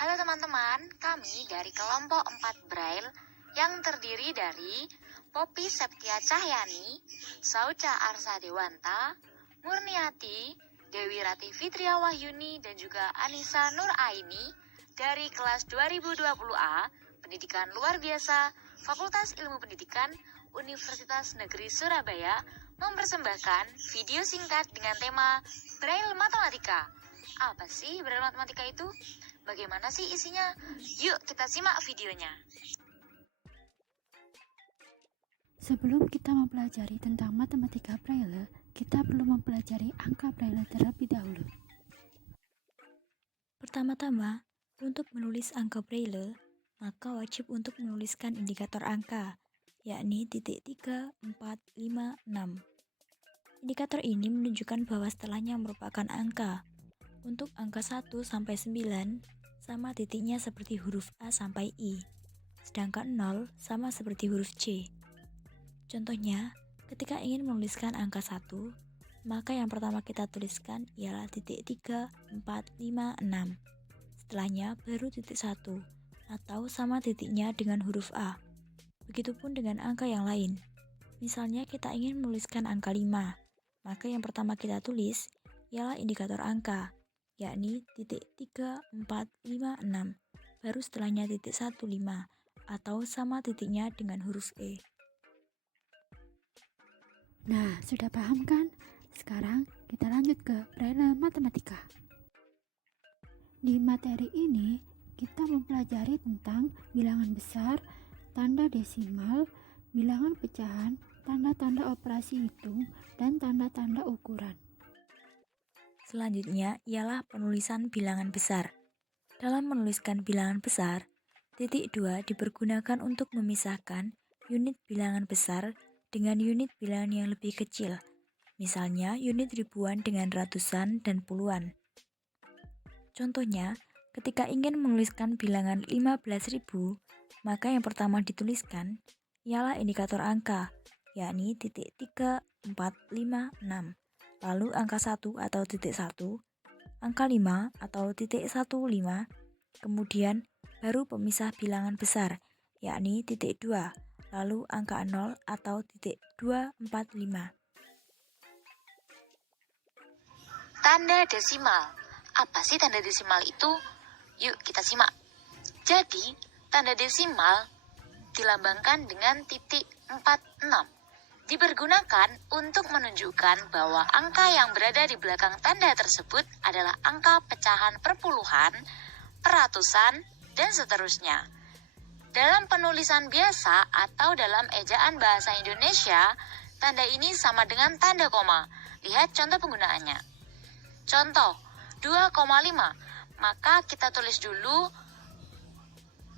Halo teman-teman, kami dari kelompok 4 Braille yang terdiri dari Poppy Septia Cahyani, Sauca Arsa Dewanta, Murniati, Dewi Rati Fitria Wahyuni, dan juga Anissa Nur Aini dari kelas 2020A, Pendidikan Luar Biasa, Fakultas Ilmu Pendidikan, Universitas Negeri Surabaya, mempersembahkan video singkat dengan tema Braille Matematika. Apa sih Braille Matematika itu? Bagaimana sih isinya? Yuk kita simak videonya. Sebelum kita mempelajari tentang matematika Braille, kita perlu mempelajari angka Braille terlebih dahulu. Pertama-tama, untuk menulis angka Braille, maka wajib untuk menuliskan indikator angka, yakni titik 3, 4, 5, 6. Indikator ini menunjukkan bahwa setelahnya merupakan angka. Untuk angka 1 sampai 9, sama titiknya seperti huruf A sampai I, sedangkan 0 sama seperti huruf C. Contohnya, ketika ingin menuliskan angka 1, maka yang pertama kita tuliskan ialah titik 3, 4, 5, 6. Setelahnya baru titik 1 atau sama titiknya dengan huruf A. Begitupun dengan angka yang lain. Misalnya kita ingin menuliskan angka 5, maka yang pertama kita tulis ialah indikator angka, yakni titik 3, 4, 5, 6. Baru setelahnya titik 1, 5 atau sama titiknya dengan huruf E. Nah, sudah paham kan? Sekarang kita lanjut ke Braille Matematika. Di materi ini, kita mempelajari tentang bilangan besar, tanda desimal, bilangan pecahan, tanda-tanda operasi hitung, dan tanda-tanda ukuran. Selanjutnya ialah penulisan bilangan besar. Dalam menuliskan bilangan besar, titik 2 dipergunakan untuk memisahkan unit bilangan besar dengan unit bilangan yang lebih kecil, misalnya unit ribuan dengan ratusan dan puluhan. Contohnya, ketika ingin menuliskan bilangan 15.000, maka yang pertama dituliskan ialah indikator angka, yakni titik 3, 4, 5, 6. Lalu angka 1 atau titik 1, angka 5 atau titik 1, 5, kemudian baru pemisah bilangan besar, yakni titik 2, lalu angka 0 atau titik 2, 4, 5. Tanda desimal. Apa sih tanda desimal itu? Yuk kita simak. Jadi, tanda desimal dilambangkan dengan titik 46. Dipergunakan untuk menunjukkan bahwa angka yang berada di belakang tanda tersebut adalah angka pecahan perpuluhan, peratusan, dan seterusnya. Dalam penulisan biasa atau dalam ejaan bahasa Indonesia, tanda ini sama dengan tanda koma. Lihat contoh penggunaannya. Contoh, 2,5. Maka kita tulis dulu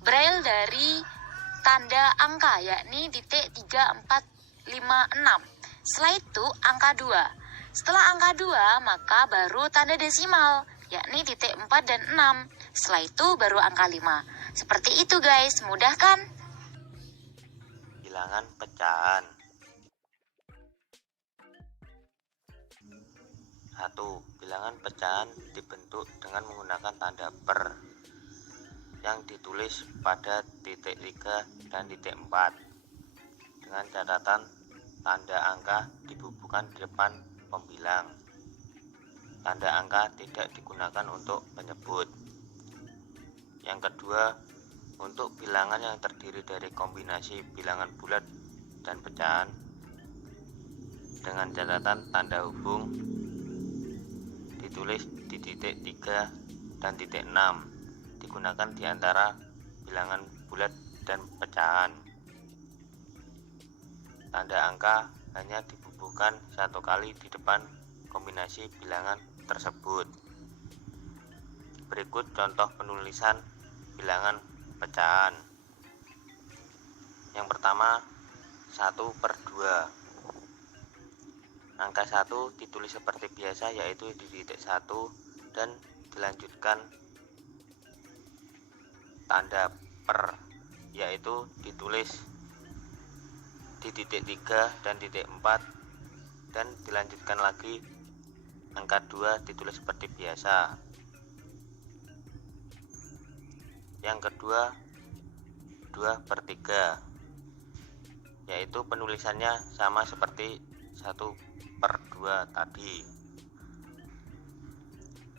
Braille dari tanda angka, yakni titik 3, 4, 5, 6. Setelah itu angka 2. Setelah angka 2 maka baru tanda desimal, yakni titik 4 dan 6. Setelah itu baru angka 5. Seperti itu guys, mudah kan? Bilangan pecahan. 1. Bilangan pecahan dibentuk dengan menggunakan tanda per yang ditulis pada titik 3 dan titik 4 dengan catatan tanda angka dibubuhkan di depan pembilang. Tanda angka tidak digunakan untuk penyebut. Yang kedua, untuk bilangan yang terdiri dari kombinasi bilangan bulat dan pecahan dengan catatan tanda hubung ditulis di titik 3 dan titik 6, digunakan di antara bilangan bulat dan pecahan. Tanda angka hanya dibubuhkan satu kali di depan kombinasi bilangan tersebut. Berikut contoh penulisan bilangan pecahan. Yang pertama, 1/2. Angka 1 ditulis seperti biasa, yaitu di titik 1 dan dilanjutkan tanda per, yaitu ditulis di titik 3 dan titik 4 dan dilanjutkan lagi angka 2 ditulis seperti biasa. Yang kedua 2/3, yaitu penulisannya sama seperti 1/2 tadi.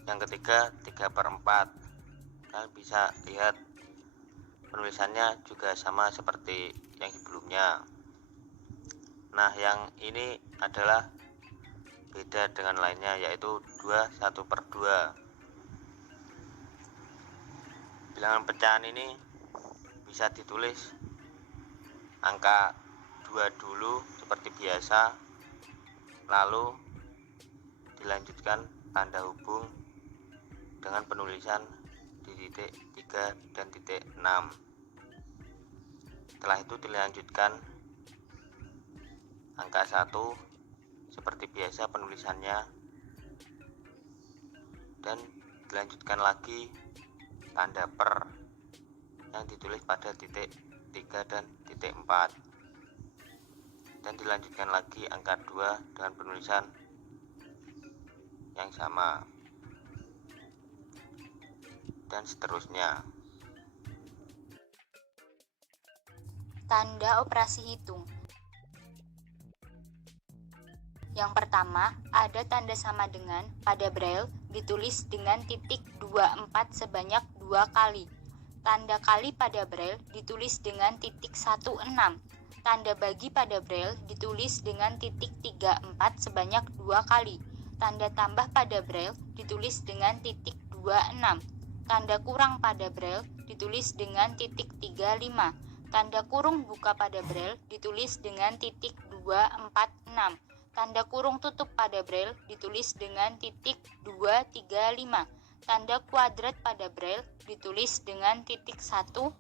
Yang ketiga 3/4, kalian bisa lihat penulisannya juga sama seperti yang sebelumnya. Nah, yang ini adalah beda dengan lainnya, yaitu 1/2. Bilangan pecahan ini bisa ditulis angka 2 dulu seperti biasa, lalu dilanjutkan tanda hubung dengan penulisan di titik 3 dan titik 6. Setelah itu dilanjutkan angka 1 seperti biasa penulisannya, dan dilanjutkan lagi tanda per yang ditulis pada titik 3 dan titik 4, dan dilanjutkan lagi angka 2 dengan penulisan yang sama, dan seterusnya. Tanda operasi hitung. Yang pertama, ada tanda sama dengan pada Braille ditulis dengan titik 24 sebanyak 2 kali. Tanda kali pada Braille ditulis dengan titik 16. Tanda bagi pada Braille ditulis dengan titik 34 sebanyak 2 kali. Tanda tambah pada Braille ditulis dengan titik 26. Tanda kurang pada Braille ditulis dengan titik 35. Tanda kurung buka pada Braille ditulis dengan titik 246. Tanda kurung tutup pada Braille ditulis dengan titik 235. Tanda kuadrat pada Braille ditulis dengan titik 126.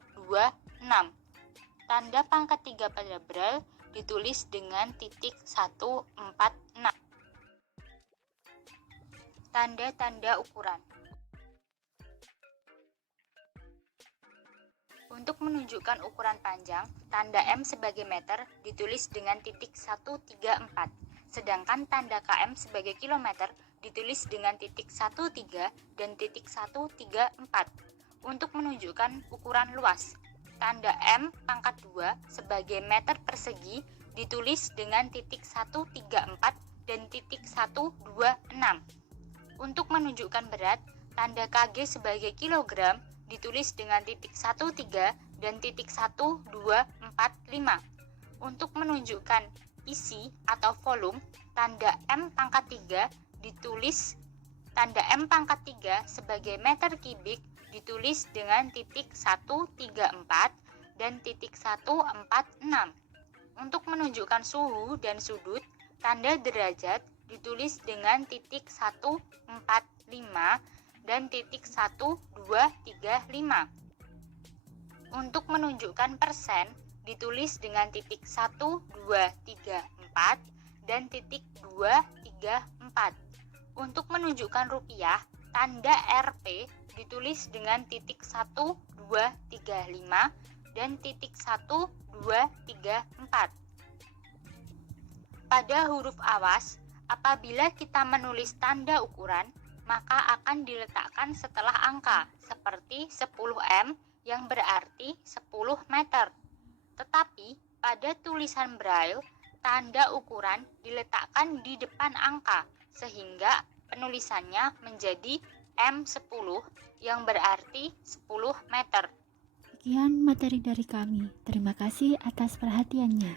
Tanda pangkat 3 pada Braille ditulis dengan titik 146. Tanda-tanda ukuran. Untuk menunjukkan ukuran panjang, tanda M sebagai meter ditulis dengan titik 134. Sedangkan tanda KM sebagai kilometer ditulis dengan titik 13 dan titik 134. Untuk menunjukkan ukuran luas, tanda M pangkat 2 sebagai meter persegi ditulis dengan titik 134 dan titik 126. Untuk menunjukkan berat, tanda KG sebagai kilogram ditulis dengan titik 13 dan titik 1245. Untuk menunjukkan isi atau volume, tanda M pangkat 3 ditulis tanda M pangkat 3 sebagai meter kubik ditulis dengan titik 134 dan titik 146. Untuk menunjukkan suhu dan sudut, tanda derajat ditulis dengan titik 145 dan titik 1235. Untuk menunjukkan persen ditulis dengan titik 1234 dan titik 234. Untuk menunjukkan rupiah, tanda Rp ditulis dengan titik 1235 dan titik 1234. Pada huruf awas, apabila kita menulis tanda ukuran, maka akan diletakkan setelah angka, seperti 10M yang berarti 10 meter. Tetapi pada tulisan Braille, tanda ukuran diletakkan di depan angka, sehingga penulisannya menjadi M10 yang berarti 10 meter. Sekian materi dari kami. Terima kasih atas perhatiannya.